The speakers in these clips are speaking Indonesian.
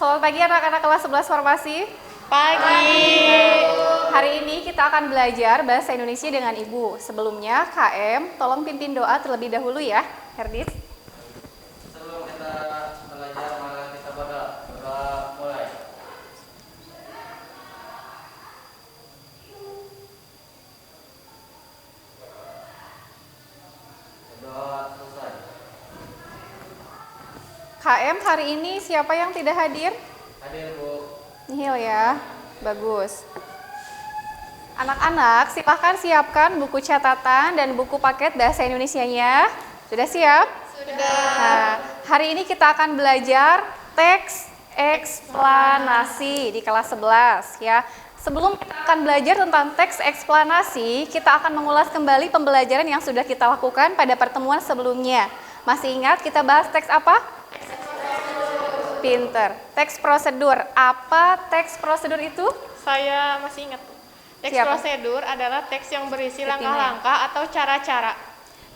Selamat pagi anak-anak kelas 11 Farmasi. Pagi. Hari ini kita akan belajar bahasa Indonesia dengan Ibu. Sebelumnya, KM, tolong pimpin doa terlebih dahulu ya, Herdis. Sebelum kita belajar, maka kita berdoa. Berdoa mulai. Berdoa selesai. KM, hari ini siapa yang tidak hadir? Hadir, Bu. Nihil ya, bagus. Anak-anak, silahkan siapkan buku catatan dan buku paket bahasa Indonesianya. Sudah siap? Sudah. Nah, hari ini kita akan belajar teks eksplanasi di kelas 11 ya. Sebelum kita akan belajar tentang teks eksplanasi, kita akan mengulas kembali pembelajaran yang sudah kita lakukan pada pertemuan sebelumnya. Masih ingat kita bahas teks apa? Pinter. Teks prosedur. Apa teks prosedur itu? Saya masih ingat. Teks Siapa? prosedur adalah teks yang berisi Betina. langkah-langkah atau cara-cara.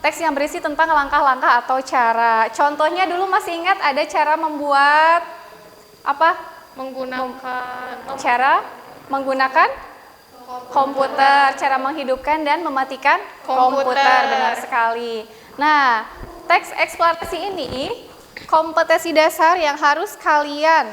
Teks yang berisi tentang langkah-langkah atau cara. Contohnya dulu masih ingat ada cara membuat apa? Menggunakan Cara menggunakan komputer, cara menghidupkan dan mematikan komputer. Benar sekali. Nah, teks eksplanasi ini kompetensi dasar yang harus kalian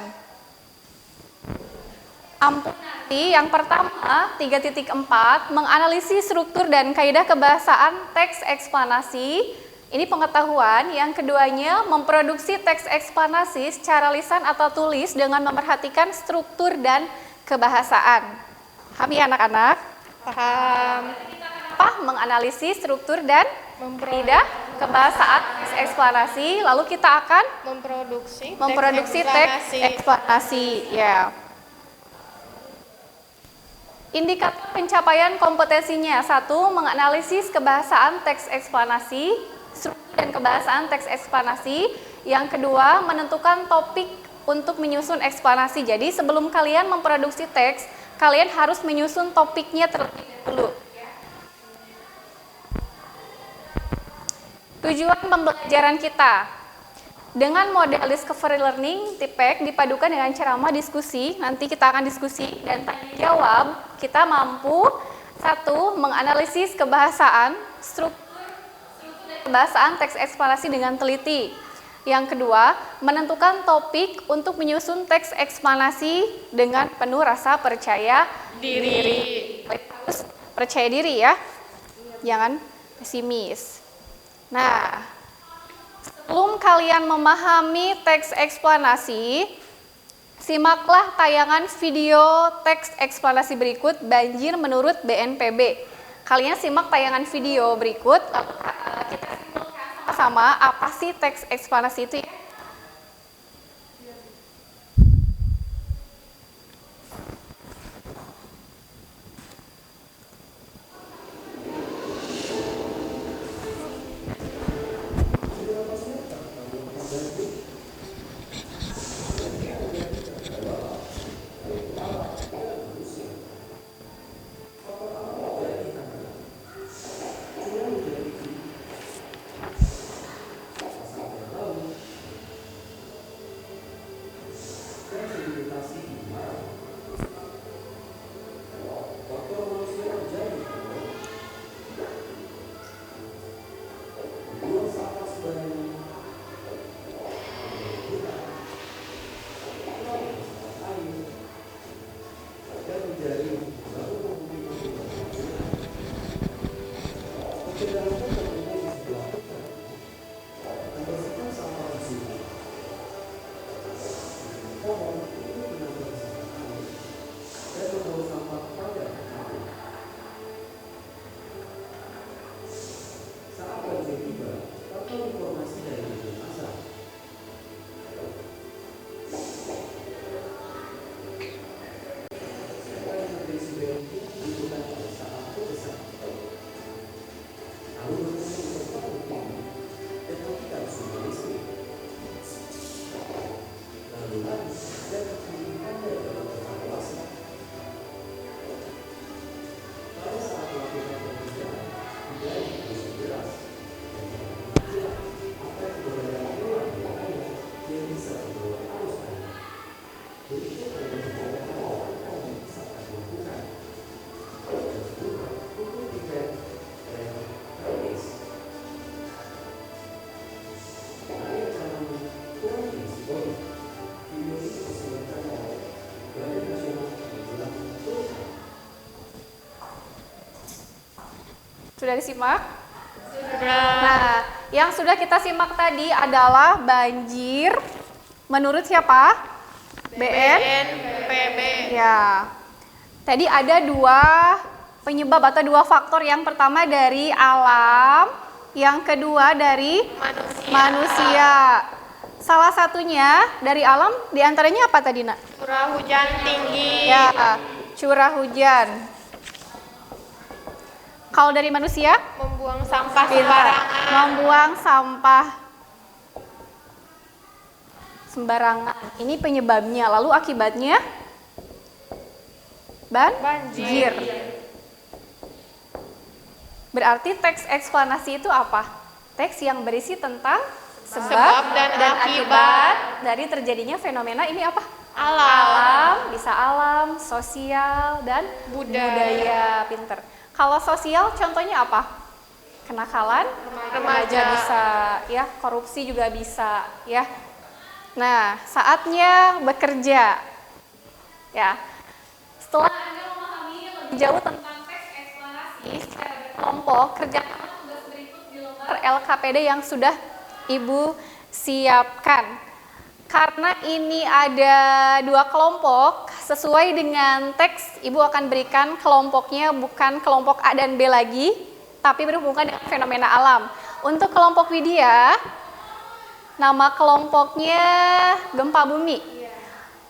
nanti. Yang pertama, 3.4, menganalisis struktur dan kaidah kebahasaan teks eksplanasi. Ini pengetahuan. Yang keduanya, memproduksi teks eksplanasi secara lisan atau tulis dengan memperhatikan struktur dan kebahasaan. Paham ya anak-anak? paham. Apa? Menganalisis struktur dan kaidah kebahasaan teks eksplanasi. Lalu kita akan memproduksi teks eksplanasi. Ya. Indikator pencapaian kompetensinya. 1. Menganalisis kebahasaan teks eksplanasi, struktur dan kebahasaan teks eksplanasi. Yang kedua, menentukan topik untuk menyusun eksplanasi. Jadi sebelum kalian memproduksi teks, kalian harus menyusun topiknya terlebih dahulu. Tujuan pembelajaran kita. Dengan model discovery learning, TIPEK dipadukan dengan ceramah diskusi, nanti kita akan diskusi dan tanya jawab, kita mampu 1. Menganalisis kebahasaan, struktur dan kebahasaan teks eksplanasi dengan teliti. Yang kedua, menentukan topik untuk menyusun teks eksplanasi dengan penuh rasa percaya diri. Harus percaya diri ya, jangan pesimis. Nah, sebelum kalian memahami teks eksplanasi, simaklah tayangan video teks eksplanasi berikut banjir menurut BNPB. Kalian simak tayangan video berikut, lalu kita simpulkan sama apa sih teks eksplanasi itu ya. Sudah disimak? Sudah. Nah, yang sudah kita simak tadi adalah banjir menurut siapa? BNPB. Ya. Tadi ada dua penyebab atau dua faktor. Yang pertama dari alam, yang kedua dari manusia. Salah satunya dari alam, diantaranya apa tadi, Nak? Curah hujan tinggi. Ya, curah hujan. Kalau dari manusia? Membuang sampah Pintar. sembarangan. Membuang sampah sembarangan. Ini penyebabnya. Lalu akibatnya? Banjir. Berarti teks eksplanasi itu apa? Teks yang berisi tentang sebab dan akibat dari terjadinya fenomena ini apa? Alam, bisa alam, sosial, dan budaya. Pinter. Kalau sosial contohnya apa? Kenakalan, remaja bisa, ya, korupsi juga bisa, ya. Nah, saatnya bekerja. Ya. Setelah Anda memahami lebih jauh tentang teks eksplanasi secara berkelompok, kerjakanlah tugas berikut di lembar LKPD yang sudah Ibu siapkan. Karena ini ada dua kelompok, sesuai dengan teks Ibu akan berikan kelompoknya bukan kelompok A dan B lagi, tapi berhubungan dengan fenomena alam. Untuk kelompok Widya, nama kelompoknya gempa bumi.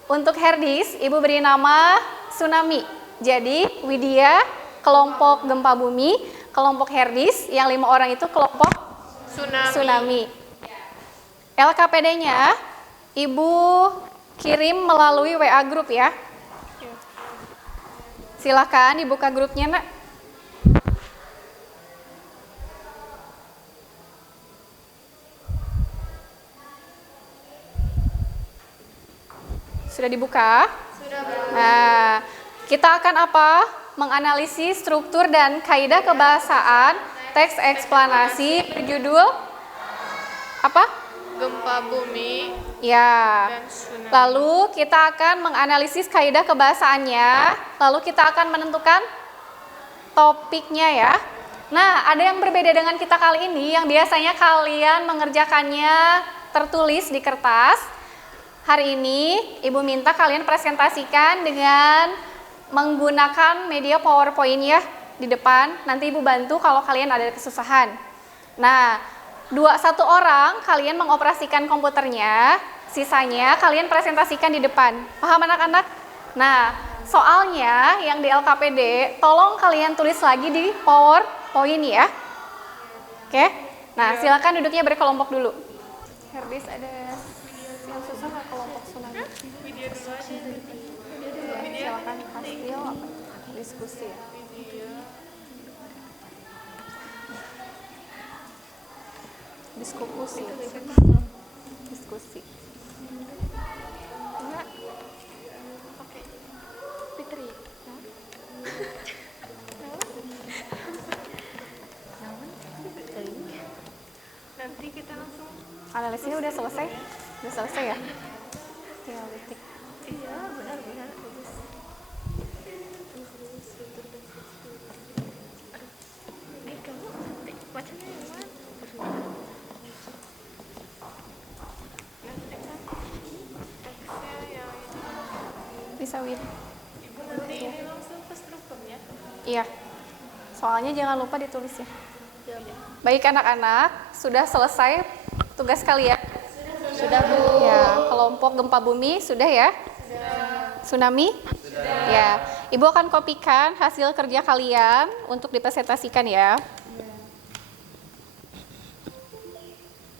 Untuk Herdis, Ibu beri nama tsunami. Jadi Widya kelompok gempa bumi, kelompok Herdis yang 5 orang itu kelompok tsunami. LKPD-nya Ibu kirim melalui WA grup ya. Silakan dibuka grupnya, Nak. Sudah dibuka? Sudah. Nah, kita akan apa? Menganalisis struktur dan kaidah kebahasaan teks eksplanasi berjudul apa? Gempa bumi Ya. dan tsunami. Lalu kita akan menganalisis kaidah kebahasaannya, lalu kita akan menentukan topiknya ya. Nah, ada yang berbeda dengan kita kali ini, yang biasanya kalian mengerjakannya tertulis di kertas. Hari ini Ibu minta kalian presentasikan dengan menggunakan media PowerPoint ya di depan. Nanti Ibu bantu kalau kalian ada kesusahan. Nah, satu orang kalian mengoperasikan komputernya, sisanya kalian presentasikan di depan. Paham anak-anak? Nah, soalnya yang di LKPD, tolong kalian tulis lagi di PowerPoint ya. Oke? Nah, silakan duduknya berkelompok dulu. Herdis ada yang susah nggak kelompok tsunami? Video dulu aja. Ya, silakan hasil apa? Diskusi ya. Diskusi. Enggak. Oke. Fitri. Nanti kita langsung. Analisisnya udah selesai? Udah selesai ya? Tinggal titik. Iya, benar-benar. Kamu bacanya yang mana? Teksnya yang ini. Bisa Win. Ibu nanti ini langsung ke strukturnya. Iya. Soalnya jangan lupa ditulis ya. Baik anak-anak, sudah selesai tugas kalian? Sudah Bu. Ya, kelompok gempa bumi sudah ya? Sudah. Tsunami? Sudah. Ya, Ibu akan kopikan hasil kerja kalian untuk dipresentasikan ya.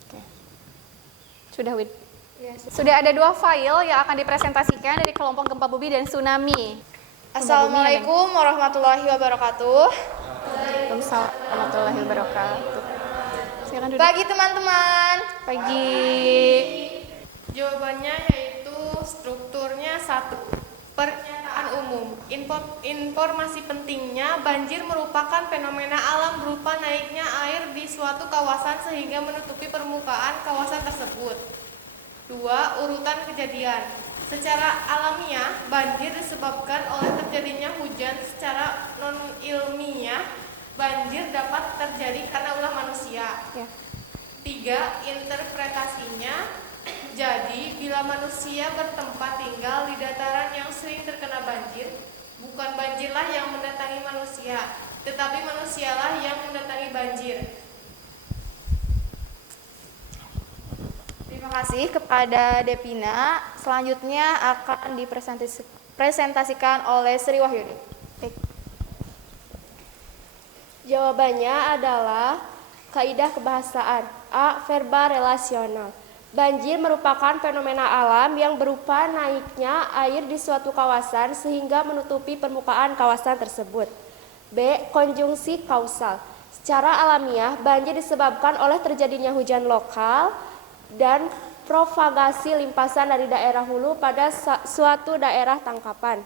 Oke. Sudah Win? Sudah ada 2 file yang akan dipresentasikan dari kelompok gempa bumi dan tsunami. Assalamualaikum warahmatullahi wabarakatuh. Waalaikumsalam warahmatullahi wabarakatuh. Silakan duduk. Pagi teman-teman. Pagi. Jawabannya yaitu strukturnya 1. Pernyataan umum. Informasi pentingnya, banjir merupakan fenomena alam berupa naiknya air di suatu kawasan sehingga menutupi permukaan kawasan tersebut. 2. Urutan kejadian. Secara alamiah, banjir disebabkan oleh terjadinya hujan. Secara non-ilmiah, Banjir dapat terjadi karena ulah manusia. Ya. 3. Interpretasinya. Jadi, bila manusia bertempat tinggal di dataran yang sering terkena banjir, bukan banjirlah yang mendatangi manusia, tetapi manusialah yang mendatangi banjir. Terima kasih kepada Devina. Selanjutnya akan dipresentasikan oleh Sri Wahyudi. Baik. Jawabannya adalah kaidah kebahasaan. A. Verba relasional. Banjir merupakan fenomena alam yang berupa naiknya air di suatu kawasan sehingga menutupi permukaan kawasan tersebut. B. Konjungsi kausal. Secara alamiah, banjir disebabkan oleh terjadinya hujan lokal dan propagasi limpasan dari daerah hulu pada suatu daerah tangkapan.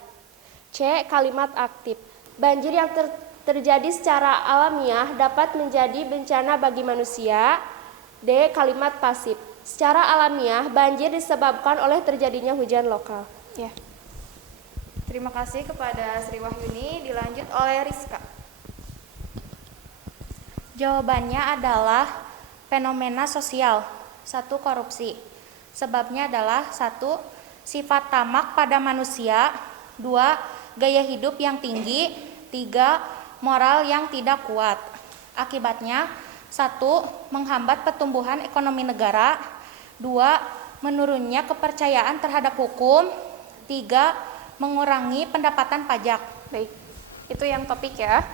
C. Kalimat aktif. Banjir yang terjadi secara alamiah dapat menjadi bencana bagi manusia. D. Kalimat pasif. Secara alamiah, banjir disebabkan oleh terjadinya hujan lokal. Ya. Terima kasih kepada Sri Wahyuni. Dilanjut oleh Rizka. Jawabannya adalah fenomena sosial. 1. Korupsi. Sebabnya adalah 1. Sifat tamak pada manusia. 2. Gaya hidup yang tinggi. 3. Moral yang tidak kuat. Akibatnya 1. Menghambat pertumbuhan ekonomi negara. 2. Menurunnya kepercayaan terhadap hukum. 3. Mengurangi pendapatan pajak. Baik. Itu yang topik ya.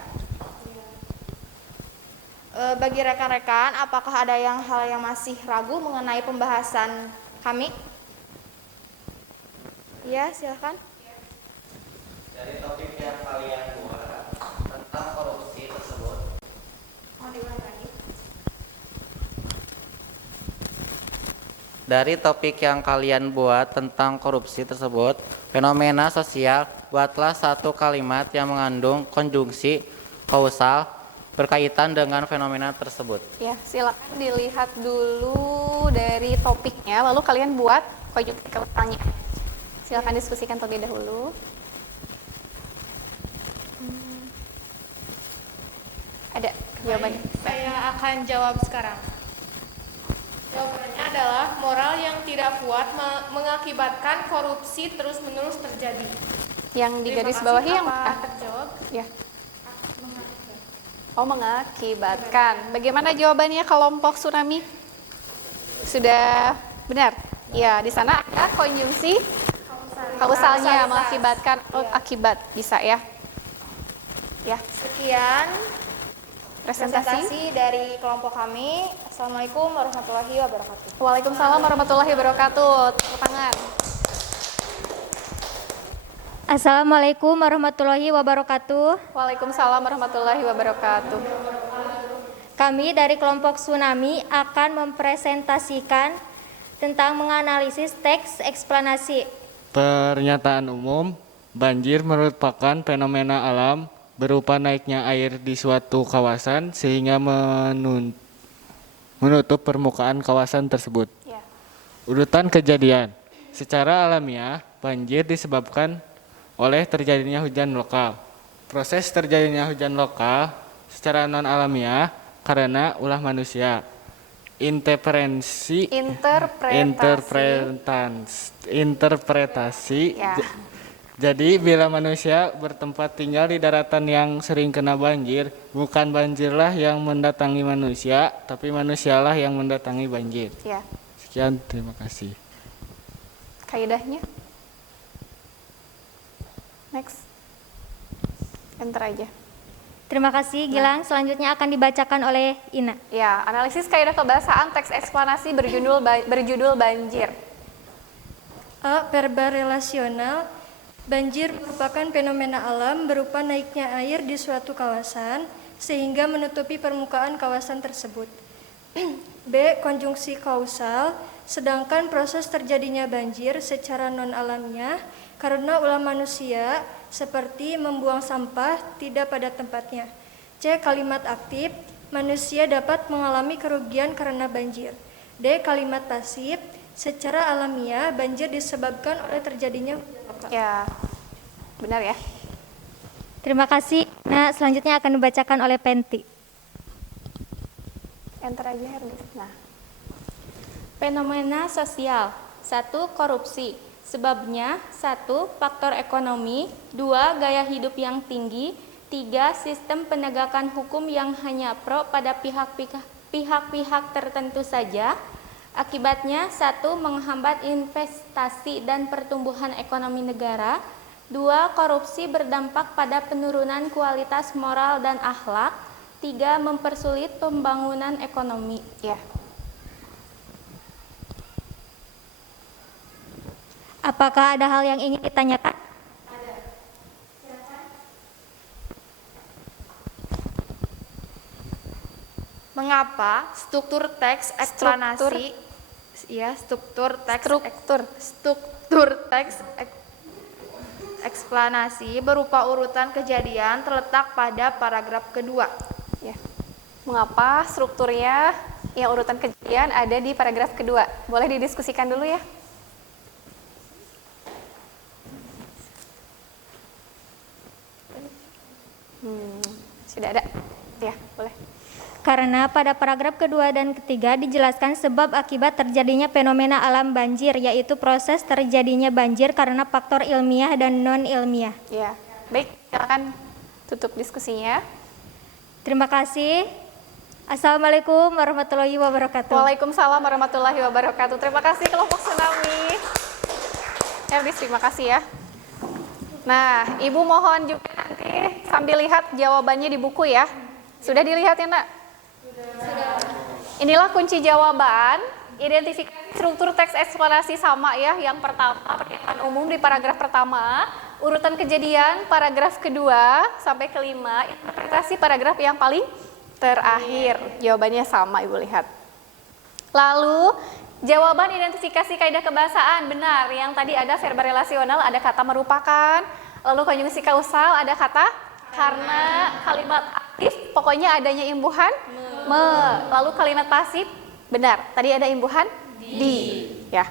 Bagi rekan-rekan, apakah ada hal yang masih ragu mengenai pembahasan kami? Ya, silakan. Dari topik yang kalian buat tentang korupsi tersebut, dari topik yang kalian buat tentang korupsi tersebut, fenomena sosial, buatlah satu kalimat yang mengandung konjungsi kausal berkaitan dengan fenomena tersebut. Ya, silakan dilihat dulu dari topiknya, lalu kalian buat konjungsi kausalnya. Silakan diskusikan terlebih dahulu. Ada jawabannya? Saya akan jawab sekarang. Jawabannya adalah moral yang tidak kuat mengakibatkan korupsi terus-menerus terjadi. Yang digarisbawahi yang terjawab? ya. Oh, mengakibatkan. Bagaimana jawabannya kelompok tsunami? Sudah benar? Ya, di sana ada konjungsi kausalnya mengakibatkan akibat bisa ya. Ya, Sekian presentasi. presentasi dari kelompok kami. Assalamualaikum warahmatullahi wabarakatuh. Waalaikumsalam warahmatullahi wabarakatuh. Tepuk tangan. Assalamualaikum warahmatullahi wabarakatuh. Waalaikumsalam warahmatullahi wabarakatuh. Kami dari kelompok Tsunami akan mempresentasikan tentang menganalisis teks eksplanasi. Pernyataan umum, banjir merupakan fenomena alam berupa naiknya air di suatu kawasan sehingga menutup permukaan kawasan tersebut. Ya. Urutan kejadian. Secara alamiah, banjir disebabkan oleh terjadinya hujan lokal. Proses terjadinya hujan lokal secara non-alamiah karena ulah manusia. Interpretasi Ya. Jadi bila manusia bertempat tinggal di daratan yang sering kena banjir, bukan banjirlah yang mendatangi manusia, tapi manusialah yang mendatangi banjir. Ya. Sekian, terima kasih. Kaidahnya. Next. Enter aja. Terima kasih Gilang. Selanjutnya akan dibacakan oleh Ina. Ya, analisis kaidah kebahasaan teks eksplanasi berjudul banjir. A. Verba relasional. Banjir merupakan fenomena alam berupa naiknya air di suatu kawasan sehingga menutupi permukaan kawasan tersebut. B. Konjungsi kausal. Sedangkan proses terjadinya banjir secara non-alamiah karena ulah manusia seperti membuang sampah tidak pada tempatnya. C. Kalimat aktif. Manusia dapat mengalami kerugian karena banjir. D. Kalimat pasif. Secara alamiah, banjir disebabkan oleh terjadinya Ya, benar ya. Terima kasih. Nah, selanjutnya akan dibacakan oleh Penti. Enter aja Herdi. Nah, Fenomena sosial. 1. Korupsi. Sebabnya 1. Faktor ekonomi. 2. Gaya hidup yang tinggi. 3. Sistem penegakan hukum yang hanya pro pada pihak-pihak tertentu saja. Akibatnya 1. Menghambat investasi dan pertumbuhan ekonomi negara. 2. Korupsi berdampak pada penurunan kualitas moral dan akhlak. 3. Mempersulit pembangunan ekonomi. ya. Apakah ada hal yang ingin ditanyakan? Mengapa struktur teks eksplanasi eksplanasi berupa urutan kejadian terletak pada paragraf kedua? Ya. Mengapa strukturnya yang urutan kejadian ada di paragraf kedua? Boleh didiskusikan dulu ya. Sudah ada? Ya, boleh. Karena pada paragraf kedua dan ketiga dijelaskan sebab akibat terjadinya fenomena alam banjir, yaitu proses terjadinya banjir karena faktor ilmiah dan non-ilmiah. Ya, baik, silakan tutup diskusinya. Terima kasih. Assalamualaikum warahmatullahi wabarakatuh. Waalaikumsalam warahmatullahi wabarakatuh. Terima kasih kelompok tsunami. Herdi, terima kasih ya. Nah, Ibu mohon juga nanti sambil lihat jawabannya di buku ya. Sudah dilihat ya, Nak? Sudah. Inilah kunci jawaban. Identifikasi struktur teks eksplanasi sama ya. Yang pertama, pernyataan umum di paragraf pertama. Urutan kejadian paragraf kedua sampai kelima. Interpretasi paragraf yang paling terakhir. Jawabannya sama, Ibu lihat. Lalu, jawaban identifikasi kaidah kebahasaan benar. Yang tadi ada verba relasional, ada kata merupakan. Lalu konjungsi kausal, ada kata karena. Kalimat aktif, pokoknya adanya imbuhan me. Lalu kalimat pasif, benar. Tadi ada imbuhan di. Ya.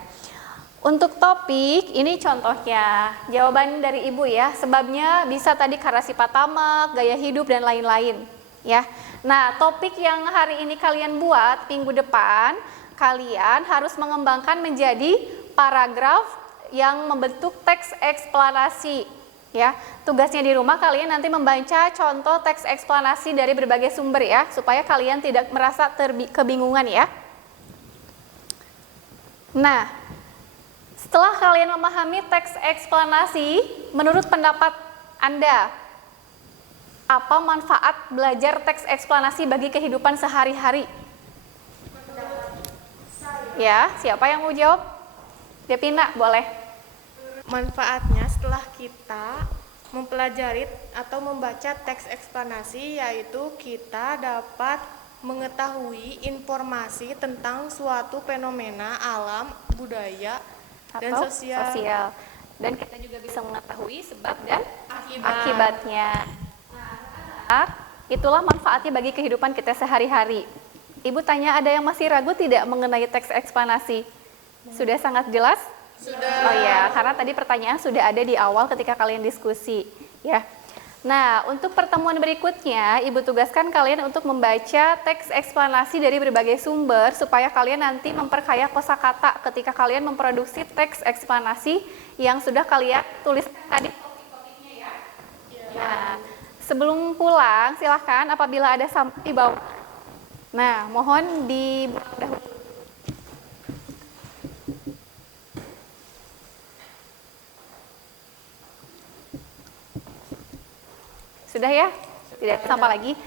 Untuk topik, ini contohnya. Jawaban dari Ibu ya. Sebabnya bisa tadi karena sifat tamak, gaya hidup, dan lain-lain. Ya. Nah, topik yang hari ini kalian buat minggu depan, kalian harus mengembangkan menjadi paragraf yang membentuk teks eksplanasi. Ya, tugasnya di rumah kalian nanti membaca contoh teks eksplanasi dari berbagai sumber ya, supaya kalian tidak merasa kebingungan ya. Nah, setelah kalian memahami teks eksplanasi, menurut pendapat Anda, apa manfaat belajar teks eksplanasi bagi kehidupan sehari-hari? Ya, siapa yang mau jawab? Devina, boleh. Manfaatnya setelah kita mempelajari atau membaca teks eksplanasi, yaitu kita dapat mengetahui informasi tentang suatu fenomena alam, budaya, dan Atau sosial. Dan kita juga bisa mengetahui sebab dan akibatnya. Nah, itulah manfaatnya bagi kehidupan kita sehari-hari. Ibu tanya, ada yang masih ragu tidak mengenai teks eksplanasi? Sudah sangat jelas? Sudah. Oh ya, karena tadi pertanyaan sudah ada di awal ketika kalian diskusi, ya. Nah, untuk pertemuan berikutnya, Ibu tugaskan kalian untuk membaca teks eksplanasi dari berbagai sumber supaya kalian nanti memperkaya kosakata ketika kalian memproduksi teks eksplanasi yang sudah kalian tuliskan tadi topik-topiknya ya. Nah, sebelum pulang, silahkan apabila ada sampah di bawah. Nah, mohon dibuang dahulu. Sudah ya? Tidak ada sampah lagi.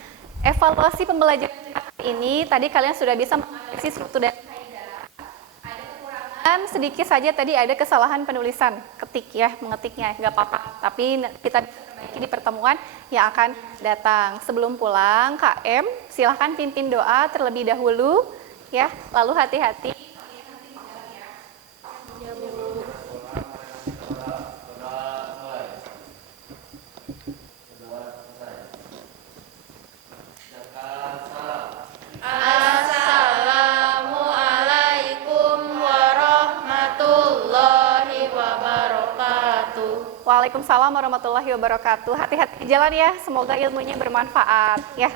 Evaluasi pembelajaran ini, tadi kalian sudah bisa menganalisis struktur dan kaidah. Ada kekurangan sedikit saja, tadi ada kesalahan penulisan, ketik ya, mengetiknya, nggak apa-apa. Tapi kita bisa perbaiki di pertemuan yang akan datang. Sebelum pulang, KM, silahkan pimpin doa terlebih dahulu, ya. Lalu hati-hati. Waalaikumsalam warahmatullahi wabarakatuh. Hati-hati di jalan ya, semoga ilmunya bermanfaat ya.